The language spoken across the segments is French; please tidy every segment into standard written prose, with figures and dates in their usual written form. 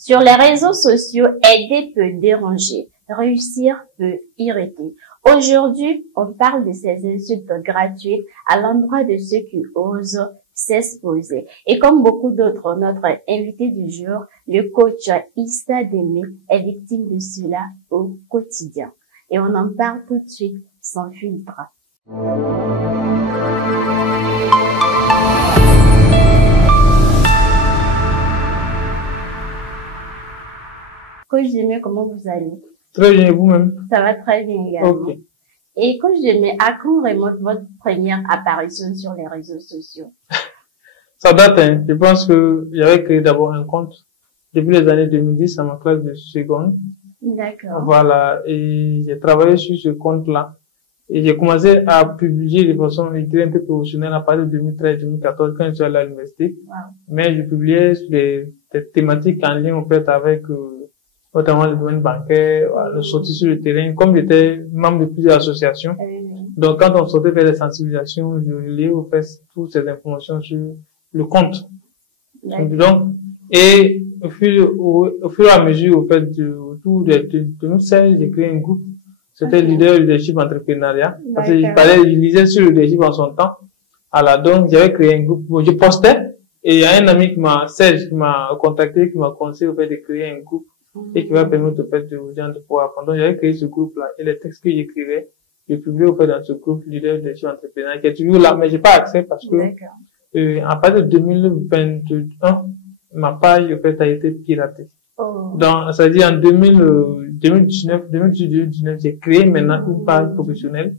Sur les réseaux sociaux, aider peut déranger, réussir peut irriter. Aujourd'hui, on parle de ces insultes gratuites à l'endroit de ceux qui osent s'exposer. Et comme beaucoup d'autres, notre invité du jour, le coach Issa Démé, est victime de cela au quotidien. Et on en parle tout de suite, sans filtre. Coach Démé, comment vous allez? Très bien, vous-même? Ça va très bien également. Ok. Et Coach Démé, à quand remonte votre première apparition sur les réseaux sociaux? Ça date, hein. Je pense que j'avais créé d'abord un compte depuis les années 2010 à ma classe de seconde. D'accord. Voilà. Et j'ai travaillé sur ce compte-là. Et j'ai commencé à publier de façon, je dirais, un peu professionnelle à partir de 2013-2014 quand je suis allé à l'université. Wow. Mais je publiais sur des thématiques en lien, en fait, avec, notamment le domaine bancaire, le sortir sur le terrain. Comme j'étais membre de plusieurs associations, donc quand on sortait faire des sensibilisations, je liais au fait toutes ces informations sur le compte. Donc, et au fur et à mesure, au fait, autour de 2016, j'ai créé un groupe. C'était leadership entrepreneuriat. Parce que je lisais sur le leadership en son temps. Alors, donc, j'avais créé un groupe où je postais. Et il y a un ami Serge, qui m'a contacté, qui m'a conseillé, au fait, de créer un groupe. Et qui va permettre, au fait, aux gens de pouvoir apprendre. Donc, j'avais créé ce groupe-là. Et les textes que j'écrivais, je publiais, au fait, dans ce groupe leadership entrepreneuriat, qui est toujours là. Mais j'ai pas accès parce que, à partir de 2021, ma page, au fait, a été piratée. Donc, c'est-à-dire en 2019, 2019, j'ai créé maintenant une page professionnelle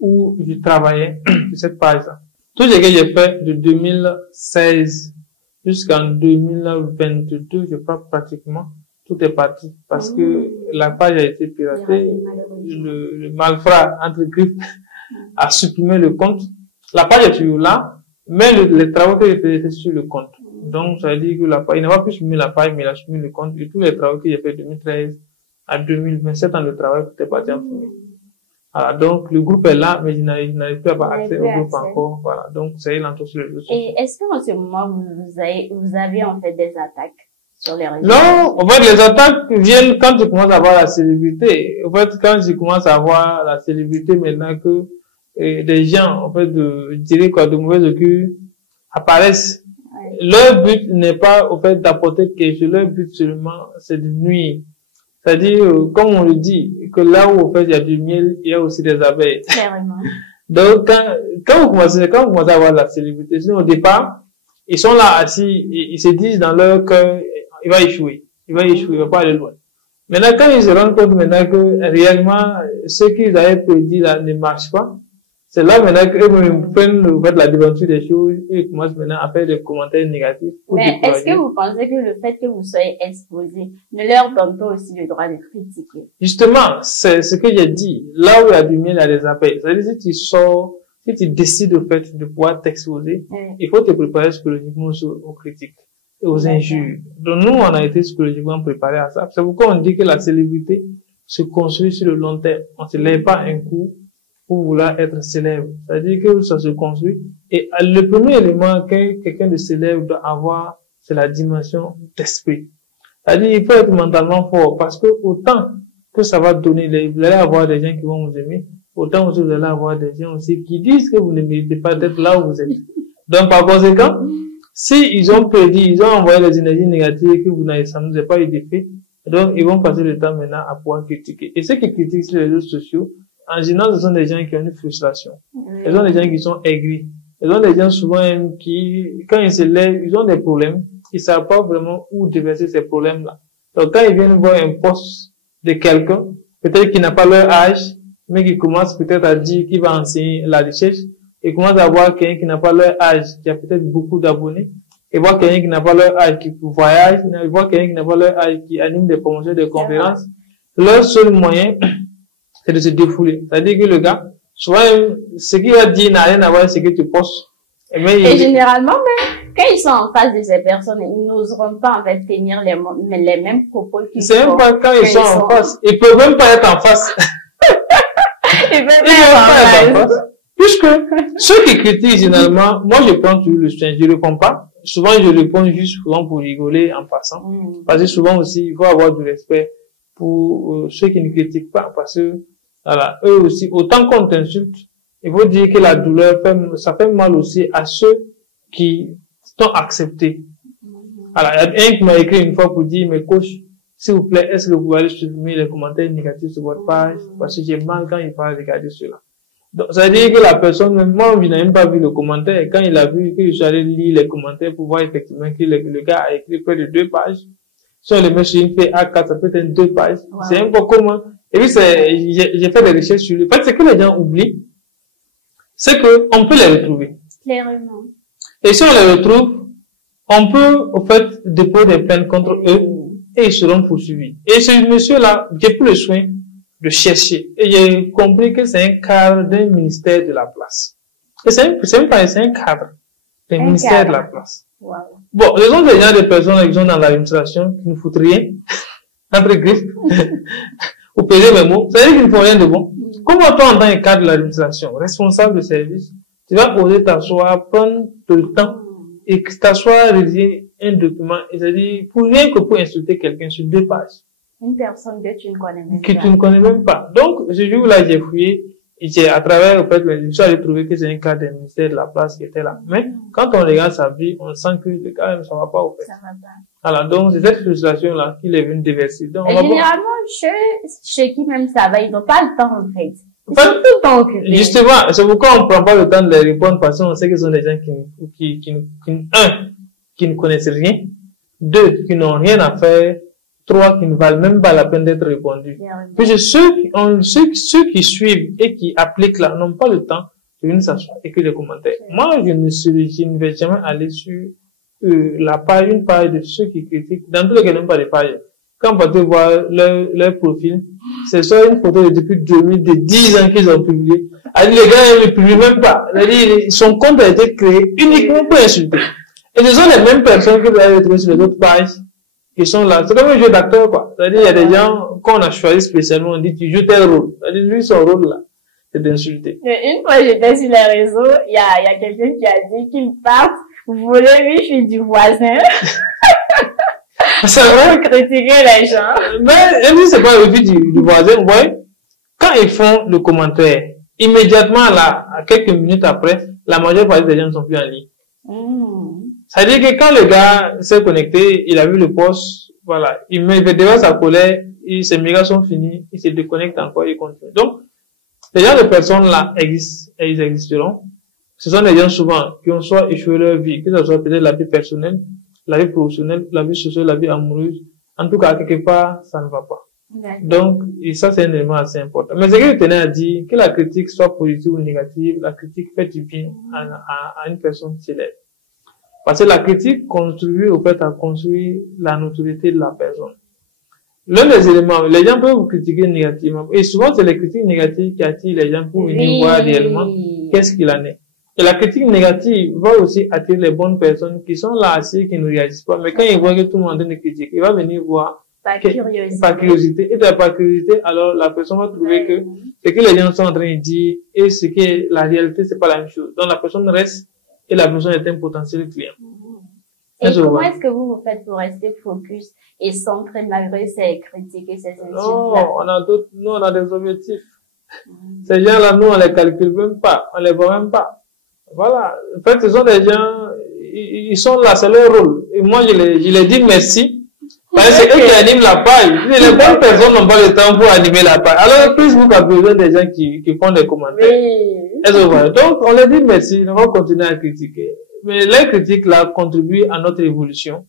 où je travaillais sur cette page-là. Tout ce que j'ai fait de 2016 jusqu'en 2022, je crois pratiquement, tout est parti parce que la page a été piratée. Le malfrat, entre griffes, a supprimé le compte. La page est toujours là, mais les travaux que j'ai fait étaient sur le compte. Donc, ça veut dire que la page, il n'a pas pu supprimer la page, mais il a supprimé le compte. Et tous les travaux que j'ai fait de 2013 à 2027 ans de travail, tout est parti en fumée. Voilà. Donc, le groupe est là, mais je n'arrive plus à avoir accès au groupe encore. Voilà. Donc, c'est l'entour sur les réseaux sociaux. Et est-ce qu'en ce moment, vous avez en fait des attaques sur les réseaux? Non, en fait, les attaques viennent quand tu commences à avoir la célébrité. En fait, quand tu commences à avoir la célébrité maintenant que des gens, en fait, je dirais quoi, de mauvais augure apparaissent. Leur but n'est pas, au fait, d'apporter quelque chose. Leur but seulement, c'est de nuire. C'est-à-dire, comme on le dit, que là où, au fait, il y a du miel, il y a aussi des abeilles. Clairement. Donc, quand vous commencez à avoir la célébrité, sinon, au départ, ils sont là assis, ils se disent dans leur cœur, il va échouer. Il va pas aller loin. Maintenant, quand ils se rendent compte maintenant que réellement, ce qu'ils avaient prédit là ne marche pas, c'est là maintenant qu'eux prennent la devanture des choses et commencent maintenant à faire des commentaires négatifs. Mais est-ce que vous pensez que le fait que vous soyez exposé ne leur donne pas aussi le droit de critiquer? Justement, c'est ce que j'ai dit. Là où il y a du miel, il y a des abeilles. C'est-à-dire, si tu sors, si tu décides au fait de pouvoir t'exposer, il faut te préparer psychologiquement aux critiques et aux injures. Donc nous, on a été psychologiquement préparés à ça. C'est pourquoi on dit que la célébrité se construit sur le long terme. On ne se lève pas un coup pour vouloir être célèbre. C'est-à-dire que ça se construit. Et le premier élément que quelqu'un de célèbre doit avoir, c'est la dimension d'esprit. C'est-à-dire il faut être mentalement fort parce que autant que ça va donner, vous allez avoir des gens qui vont vous aimer, autant aussi vous allez avoir des gens aussi qui disent que vous ne méritez pas d'être là où vous êtes. Donc par conséquent, si ils ont prédit, ils ont envoyé les énergies négatives que ça ne vous a pas eu d'effet, donc ils vont passer le temps maintenant à pouvoir critiquer. Et ceux qui critiquent sur les réseaux sociaux, en général, ce sont des gens qui ont une frustration. Ce sont des gens qui sont aigris. Ce sont des gens souvent qui, quand ils se lèvent, ils ont des problèmes. Ils savent pas vraiment où déverser ces problèmes-là. Donc, quand ils viennent voir un post de quelqu'un, peut-être qui n'a pas leur âge, mais qui commence peut-être à dire qu'il va enseigner la recherche, et commence à voir quelqu'un qui n'a pas leur âge, qui a peut-être beaucoup d'abonnés, et voir quelqu'un qui n'a pas leur âge, qui voyage, et voir quelqu'un qui n'a pas leur âge, qui anime des promotions, des conférences. Leur seul moyen, c'est de se défouler. C'est-à-dire que le gars, souvent, ce qu'il va dire n'a rien à voir avec ce que tu postes. Et généralement, même, quand ils sont en face de ces personnes, ils n'oseront pas, en fait, tenir les mêmes propos qu'ils font. C'est même pas quand ils sont en face. Ils peuvent même pas être en face. Ils peuvent même pas être en face. Puisque, ceux qui critiquent, généralement, moi, je prends toujours le soin, je réponds pas. souvent je réponds juste souvent pour rigoler en passant. Parce que souvent aussi, il faut avoir du respect pour ceux qui ne critiquent pas. Parce que, voilà, eux aussi, autant qu'on t'insulte, il faut dire que la douleur ça fait mal aussi à ceux qui t'ont accepté. Alors, il y a un qui m'a écrit une fois pour dire, mais coach, s'il vous plaît, est-ce que vous allez supprimer les commentaires négatifs sur votre page? Parce que j'ai mal quand il parle regarder cela. Donc, ça veut dire que la personne, même moi, il n'a même pas vu le commentaire. Et quand il a vu que je suis allé lire les commentaires pour voir effectivement que le gars a écrit près de 2 pages. Si on les met sur une feuille A4, ça peut être 2 pages. Wow. C'est un peu commun. Et puis, j'ai fait des recherches sur lui. En fait, ce que les gens oublient, c'est qu'on peut les retrouver. Clairement. Et si on les retrouve, on peut, au fait, déposer des plaintes contre eux et ils seront poursuivis. Et ce monsieur-là, j'ai pris le soin de chercher. Et j'ai compris que c'est un cadre d'un ministère de la place. Et c'est un cadre d'un ministère de la place. Wow. Bon, les autres gens, des personnes qui sont dans l'administration, qui ne foutent rien, entre griffes, ou payer mes mots, ça veut dire qu'ils ne font rien de bon. Comment toi, en tant que cadre de l'administration, responsable de service, tu vas oser t'asseoir, prendre tout le temps, et t'asseoir, rédiger un document, et c'est-à-dire, pour rien que pour insulter quelqu'un sur 2 pages. Une personne que tu ne connais même pas. Que tu ne connais même pas. Donc, ce jour-là, j'ai fouillé, et à travers, en fait, je suis allé trouver que c'est un cas d'un ministère de la place qui était là. Mais, quand on regarde sa vie, on sent que le cas, ça va pas au fait. Ça va pas. Alors, donc, c'est cette frustration-là qu'il est venu déverser. Donc, et généralement, chez qui même ça va, ils n'ont pas le temps, en fait. Ils sont tout le temps occupés. Justement, c'est pourquoi on prend pas le temps de les répondre parce qu'on sait que ce sont des gens qui ne connaissent rien. 2, qui n'ont rien à faire. 3, qui ne valent même pas la peine d'être répondus. Puis ceux qui suivent et qui appliquent là n'ont pas le temps de venir s'asseoir et que les commentaires. Moi, je ne vais jamais aller sur une page de ceux qui critiquent. Dans tous les cas, même pas des pages. Quand on peut voir leur profil, c'est soit une photo depuis 10 ans qu'ils ont publié. Alors, les gars, ils ne publient même pas. Son compte a été créé uniquement pour insulter. Et ce sont les mêmes personnes que vous allez retrouver sur les autres pages qui sont là. C'est comme un jeu d'acteur, quoi. C'est-à-dire, il y a des gens qu'on a choisi spécialement, on dit, tu joues tel rôle. C'est-à-dire, lui, son rôle, là, c'est d'insulter. Une fois, j'étais sur les réseaux, il y a quelqu'un qui a dit qu'il parte voler lui, je suis du voisin. C'est vrai. Critiquer les gens. Mais, elle dit, c'est pas le but du voisin, vous voyez. Quand ils font le commentaire, immédiatement là, à quelques minutes après, la majeure partie des gens ne sont plus en ligne. Ça veut dire que quand le gars s'est connecté, il a vu le post, voilà, il met devant sa colère, ses mégas sont finis, il se déconnecte encore, il continue. Donc, les gens de personnes là existent, et ils existeront. Ce sont des gens souvent qui ont soit échoué leur vie, que ce soit peut-être la vie personnelle, la vie professionnelle, la vie sociale, la vie amoureuse. En tout cas, quelque part, ça ne va pas. Donc, et ça, c'est un élément assez important. Mais ce que je tenais à dire, que la critique soit positive ou négative, la critique fait du bien à une personne célèbre. Parce que la critique contribue au fait à construire la notoriété de la personne. L'un des éléments, les gens peuvent vous critiquer négativement. Et souvent, c'est les critiques négatives qui attirent les gens pour venir voir réellement qu'est-ce qu'il en est. Et la critique négative va aussi attirer les bonnes personnes qui sont là assis, qui ne réagissent pas. Mais quand ils voient que tout le monde est en train de critiquer, il va venir voir par curiosité. Par curiosité. Et de par curiosité, alors la personne va trouver que ce que les gens sont en train de dire et ce qui est la réalité, c'est pas la même chose. Donc la personne reste et la personne est un potentiel client. Et comment est-ce que vous faites pour rester focus et centré malgré ces critiques et ces insultes? Non, on a des objectifs. Ces gens-là, nous, on les calcule même pas. On les voit même pas. Voilà. En fait, ce sont des gens, ils sont là, c'est leur rôle. Et moi, je les dis merci. Parce que c'est eux qui animent la page. Les bonnes personnes n'ont pas le temps pour animer la page. Alors, Facebook a besoin des gens qui font des commentaires. Donc, on leur dit merci. On va continuer à critiquer. Mais les critiques, là, contribuent à notre évolution,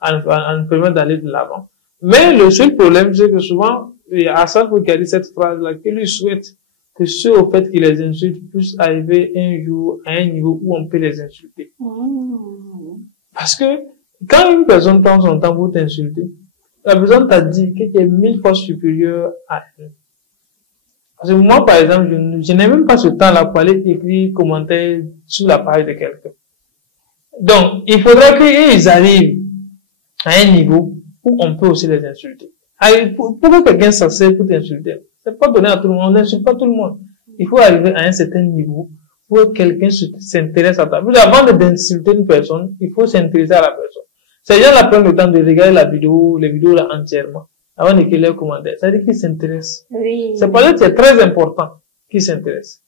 à nous permettre d'aller de l'avant. Mais le seul problème, c'est que souvent, il y a Hassan qui a dit cette phrase-là, qu'il lui souhaite que ceux au fait qui les insultent puissent arriver un jour à un niveau où on peut les insulter. Parce que quand une personne prend son temps pour t'insulter, la personne t'a dit que tu es 1000 fois supérieur à elle. Parce que moi, par exemple, je n'ai même pas ce temps-là pour aller écrire commentaire sur la page de quelqu'un. Donc, il faudrait qu'ils arrivent à un niveau où on peut aussi les insulter. Pour que quelqu'un s'asseye pour t'insulter, c'est pas donné à tout le monde, on n'insulte pas tout le monde. Il faut arriver à un certain niveau pour que quelqu'un s'intéresse à toi. Avant d'insulter une personne, il faut s'intéresser à la personne. Ces gens-là prennent le temps de regarder les vidéos là entièrement, avant d'écrire leurs commentaires. Ça veut dire qu'ils s'intéressent. Oui. C'est pour ça que c'est très important qu'ils s'intéressent.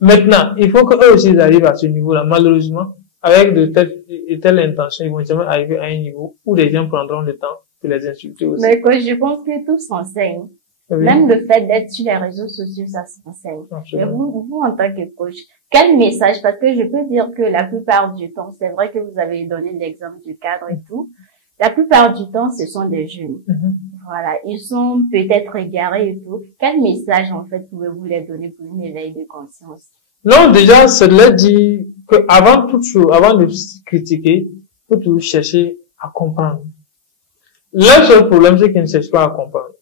Maintenant, il faut qu'eux aussi ils arrivent à ce niveau-là. Malheureusement, avec de telles intentions, ils vont jamais arriver à un niveau où les gens prendront le temps de les insulter aussi. Mais quoi, je pense que tout s'enseigne. Oui. Même le fait d'être sur les réseaux sociaux, ça s'enseigne. Mais vous, en tant que coach, quel message, parce que je peux dire que la plupart du temps, c'est vrai que vous avez donné l'exemple du cadre et tout, la plupart du temps, ce sont des jeunes. Voilà, ils sont peut-être égarés et tout. Quel message, en fait, pouvez-vous les donner pour une éveil de conscience? Non, déjà, c'est de leur dire que avant toute chose, avant de critiquer, il faut toujours chercher à comprendre. Le seul problème, c'est qu'ils ne cherchent pas à comprendre.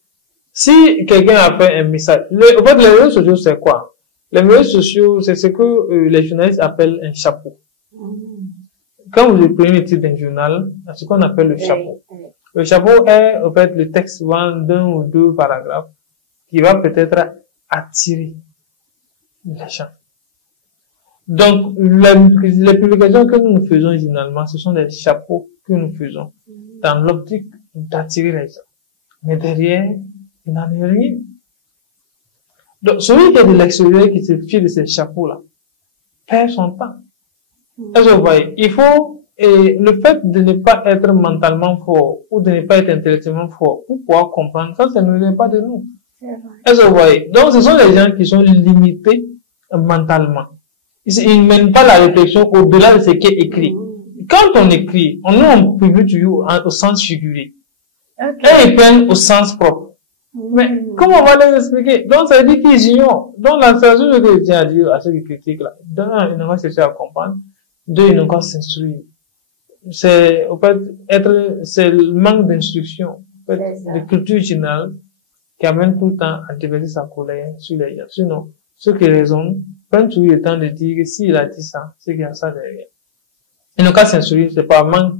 Si quelqu'un a fait un message, en fait, les réseaux sociaux, c'est quoi? Les réseaux sociaux, c'est ce que les journalistes appellent un chapeau. Quand vous prenez le titre d'un journal, c'est ce qu'on appelle le chapeau. Le chapeau est, en fait, le texte souvent d'un ou deux paragraphes qui va peut-être attirer les gens. Donc, les publications que nous faisons généralement, ce sont des chapeaux que nous faisons dans l'optique d'attirer les gens. Mais derrière, il n'en est rien. Donc, celui qui est de l'extérieur qui se fie de ces chapeaux-là, perd son temps. Est-ce que vous voyez? Il faut, et le fait de ne pas être mentalement fort, ou de ne pas être intellectuellement fort, pour pouvoir comprendre, ça ne vient pas de nous. Est-ce que vous voyez? Donc, ce sont les gens qui sont limités mentalement. Ils ne mènent pas la réflexion au-delà de ce qui est écrit. Quand on écrit, on publie toujours au sens figuré. Et ils prennent au sens propre. Mais comment on va les expliquer? Donc, ça veut dire qu'ils ignorent. Donc, la situation que je tiens à dire à ceux qui critiquent là, d'un, ils n'ont pas cherché à comprendre. Deux, ils n'ont pas s'instruire. C'est, en fait, c'est le manque d'instruction, en fait, de culture générale qui amène tout le temps à déverser sa colère sur les gens. Sinon, ceux qui raisonnent prennent toujours le temps de dire que s'il a dit ça, c'est qu'il y a ça derrière. Ils n'ont qu'à s'instruire, c'est pas un manque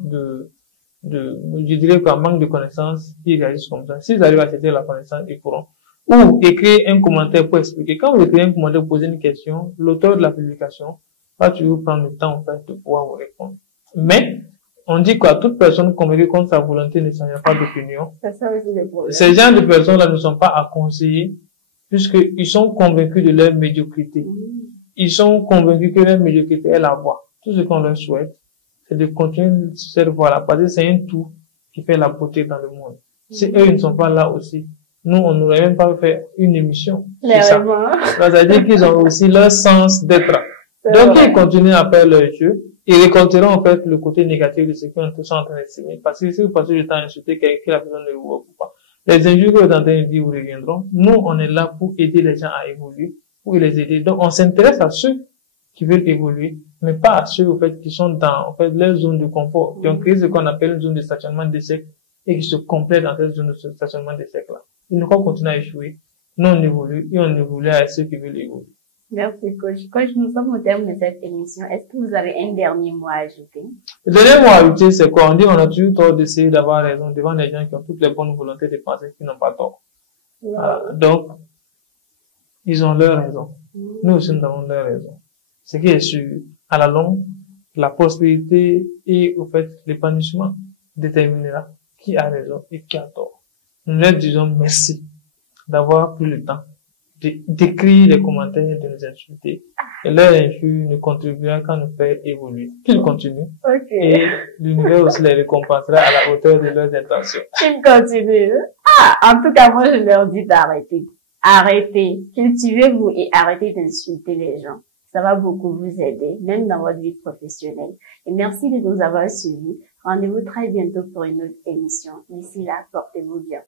je dirais qu'un manque de connaissances, ils réagissent comme ça. S'ils arrivent à céder la connaissance, ils pourront. Ou écrire un commentaire pour expliquer. Quand vous écrivez un commentaire pour poser une question, l'auteur de la publication va toujours prendre le temps, en fait, de pouvoir vous répondre. Mais, on dit qu'à toute personne convaincue contre sa volonté ne changera pas d'opinion. C'est ça aussi le problème. Ces gens de personnes-là ne sont pas à conseiller, puisqu'ils sont convaincus de leur médiocrité. Ils sont convaincus que leur médiocrité est la voie. Tout ce qu'on leur souhaite, c'est de continuer cette voie-là, parce que c'est un tout qui fait la beauté dans le monde. Si eux, ils ne sont pas là aussi, nous, on n'aurait même pas fait une émission sur ça. Ça veut dire qu'ils ont aussi leur sens d'être là. Donc, ils continuent à faire leur jeu. Ils récolteront, en fait, le côté négatif de ce qu'ils sont en train d'estimer. Parce que si vous passez le temps à insulter quelqu'un, la personne ne vous voit pas. Les injures que vous êtes en train de dire vous reviendront. Nous, on est là pour aider les gens à évoluer, pour les aider. Donc, on s'intéresse à ceux qui veulent évoluer, mais pas à ceux, en fait, qui sont dans, en fait, leur zone de confort, qui ont créé ce qu'on appelle une zone de stationnement d'échec et qui se complètent dans cette zone de stationnement d'échec-là. Ils ne vont pas continuer à échouer. Nous, on évolue et on évolue à ceux qui veulent évoluer. Merci, coach. Coach, nous sommes au terme de cette émission. Est-ce que vous avez un dernier mot à ajouter? Le dernier mot à ajouter, c'est quoi? On dit, on a toujours tort d'essayer d'avoir raison devant les gens qui ont toutes les bonnes volontés de penser qu'ils n'ont pas tort. Donc, ils ont leur raison. Nous aussi, nous avons leur raison. Ce qui est sûr, à la longue, la prospérité et, au fait, l'épanouissement déterminera qui a raison et qui a tort. Nous leur disons merci d'avoir pris le temps d'écrire les commentaires, de nous insulter. Et leur injure ne contribuera qu'à nous faire évoluer. Qu'ils continuent. Et l'univers aussi les récompensera à la hauteur de leurs intentions. Qu'ils continuent. En tout cas, moi, je leur dis d'arrêter. Arrêtez. Cultivez-vous et arrêtez d'insulter les gens. Ça va beaucoup vous aider, même dans votre vie professionnelle. Et merci de nous avoir suivis. Rendez-vous très bientôt pour une autre émission. D'ici là, portez-vous bien.